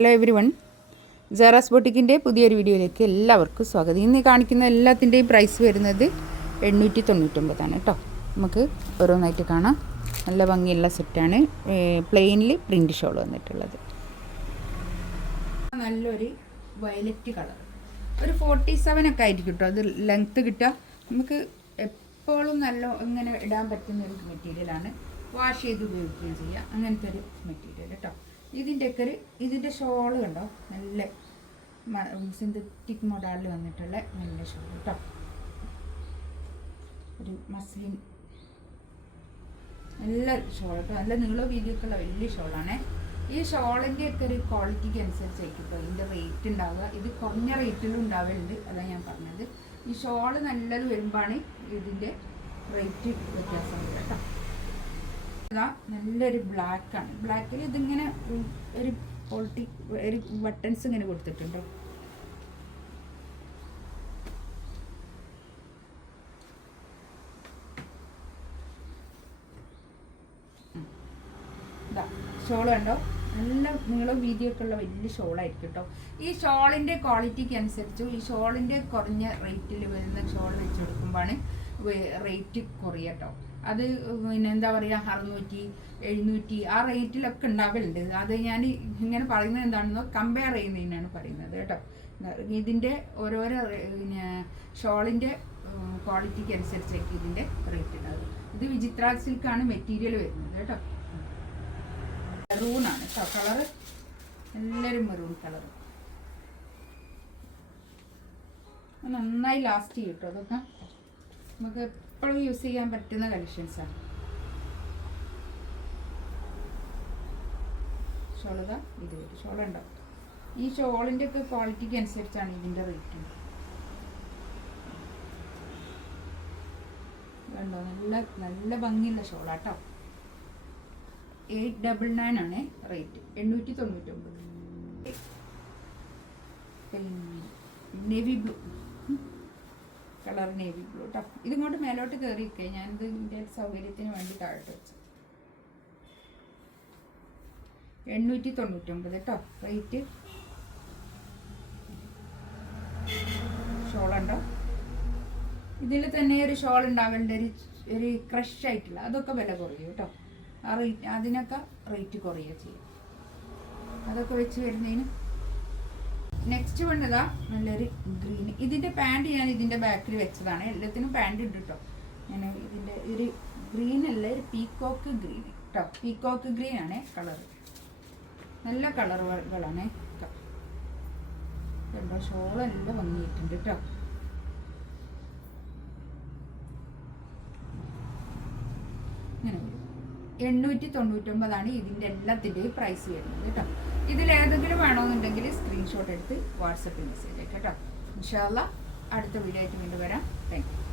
Hello every one, Sara's ബൊട്ടിക്കിൻ്റെ പുതിയൊരു വീഡിയോയിലേക്ക് എല്ലാവർക്കും സ്വാഗതം. ഇന്ന് കാണിക്കുന്ന എല്ലാത്തിൻ്റെയും പ്രൈസ് വരുന്നത് 899 കേട്ടോ. നമുക്ക് ഓരോന്നായിട്ട് കാണാം. നല്ല ഭംഗിയുള്ള സെറ്റാണ്. പ്ലെയിനിൽ പ്രിൻ്റ് ഷോൾ വന്നിട്ടുള്ളത്. നല്ലൊരു വയലറ്റ് കളർ, ഒരു 47 ഒക്കെ ആയിരിക്കും കേട്ടോ. അത് ലെങ്ത്ത് കിട്ടുക. നമുക്ക് എപ്പോഴും നല്ല ഇങ്ങനെ ഇടാൻ പറ്റുന്ന ഒരു മെറ്റീരിയലാണ്. വാഷ് ചെയ്ത് ഉപയോഗിക്കുകയും ചെയ്യുക. അങ്ങനത്തെ ഒരു മെറ്റീരിയൽ കേട്ടോ. ഇതിൻ്റെ ഷോള് കണ്ടോ, നല്ല സിന്തറ്റിക് മോഡലിൽ വന്നിട്ടുള്ള നല്ല ഷോൾ കേട്ടോ. ഒരു മസ്ലിൻ നല്ല ഷോൾ കേട്ടോ. നല്ല നീളോ വീതിയൊക്കെ ഉള്ള വലിയ ഷോളാണ്. ഈ ഷോളിൻ്റെ ഒക്കെ ഒരു ക്വാളിറ്റിക്ക് അനുസരിച്ചായിരിക്കും കേട്ടോ ഇതിൻ്റെ റേറ്റ് ഉണ്ടാവുക. ഇത് കുറഞ്ഞ റേറ്റിലും ഉണ്ടാവലുണ്ട്, അതാണ് ഞാൻ പറഞ്ഞത്. ഈ ഷോള് നല്ലത് വരുമ്പോഴാണ് ഇതിൻ്റെ റേറ്റ് വ്യത്യാസം വരിക കേട്ടോ. നല്ലൊരു ബ്ലാക്കാണ്. ബ്ലാക്കിൽ ഇതിങ്ങനെ ഒരു ഒരു ബട്ടൺസ് ഇങ്ങനെ കൊടുത്തിട്ടുണ്ടോ. ഇതാ ഷോൾ കണ്ടോ, നല്ല നീളം വീതിയൊക്കെ ഉള്ള വലിയ ഷോളായിരിക്കും കേട്ടോ. ഈ ഷോളിൻ്റെ ക്വാളിറ്റിക്ക് അനുസരിച്ചും ഈ ഷോളിൻ്റെ കുറഞ്ഞ റേറ്റിൽ വരുന്ന ഷോൾ വെച്ച് കൊടുക്കുമ്പോഴാണ് റേറ്റ് കുറയുക കേട്ടോ. അത് പിന്നെ എന്താ പറയുക, 600, 700 ആ റേറ്റിലൊക്കെ ഉണ്ടാവലുണ്ട്. അത് ഞാൻ ഇങ്ങനെ പറയുന്നത് എന്താണെന്നോ കമ്പയർ ചെയ്യുന്നതിനാണ് പറയുന്നത് കേട്ടോ. ഇതിൻ്റെ ഓരോരോ പിന്നെ ഷോളിൻ്റെ ക്വാളിറ്റിക്ക് അനുസരിച്ചായിരിക്കും ഇതിൻ്റെ റേറ്റ് ഉണ്ടാവുക. ഇത് വിചിത്ര സിൽക്കാണ് മെറ്റീരിയൽ വരുന്നത് കേട്ടോ. മെറൂണാണ് കേട്ടോ കളറ്, നല്ലൊരു മെറൂൺ കളർ. നന്നായി ലാസ്റ്റ് ചെയ്യും കേട്ടോ. അതൊക്കെ നമുക്ക് എപ്പോഴും യൂസ് ചെയ്യാൻ പറ്റുന്ന കളക്ഷൻസാണ്. ഷോളതാ ഇത് വരും, ഷോളുണ്ടോ. ഈ ഷോളിൻ്റെ ഒക്കെ ക്വാളിറ്റിക്ക് അനുസരിച്ചാണ് ഇതിൻ്റെ റേറ്റ്. കണ്ടോ, നല്ല നല്ല ഭംഗിയുള്ള ഷോളാട്ടോ. 899 ആണ് rate. 899. Navy blue colour, navy blue കേട്ടോ. ഇതിങ്ങോട്ട് മേലോട്ട് കയറിയിരിക്കേ, ഞാനിത് ഇതിൻ്റെ സൗകര്യത്തിന് വേണ്ടി താഴോട്ട് വെച്ചു. 899 കേട്ടോ റേറ്റ്. ഷോളുണ്ടോ. ഇതിൽ തന്നെ ഒരു ഷോൾ ഉണ്ടാവേണ്ട ഒരു ക്രഷ് ആയിട്ടുള്ള അതൊക്കെ വില കുറയും കേട്ടോ. ആ റേറ്റ് അതിനൊക്കെ റേറ്റ് കുറയുക ചെയ്യും. അതൊക്കെ വെച്ച് വരുന്നതിന് നെക്സ്റ്റ് വന്നതാ നല്ലൊരു ഗ്രീൻ. ഇതിൻ്റെ പാൻറ് ഞാൻ ഇതിൻ്റെ ബാക്കിൽ വെച്ചതാണ്. എല്ലാത്തിനും പാൻറ് ഉണ്ട് കേട്ടോ. ഞാൻ ഇതിൻ്റെ ഒരു ഗ്രീൻ അല്ല, ഒരു പീക്കോക്ക് ഗ്രീൻ കേട്ടോ. പീക്കോക്ക് ഗ്രീൻ ആണ് കളർ. നല്ല കളറുകളാണ് കേട്ടോ. ഷോളെല്ലാം ഭംഗിയിട്ടുണ്ട് കേട്ടോ. ഇങ്ങനെ വരും. 899 ഇതിൻ്റെ എല്ലാത്തിൻ്റെയും പ്രൈസ് വരുന്നത് കേട്ടോ. ഇതിലേതെങ്കിലും വേണമെന്നുണ്ടെങ്കിൽ സ്ക്രീൻഷോട്ട് എടുത്ത് വാട്സപ്പിൽ മെസ്സേജ് അയക്കാം കേട്ടോ. ഇൻഷാ അല്ലാഹ് അടുത്ത വീഡിയോ ആയിട്ട് വീണ്ടും വരാം. Thank you.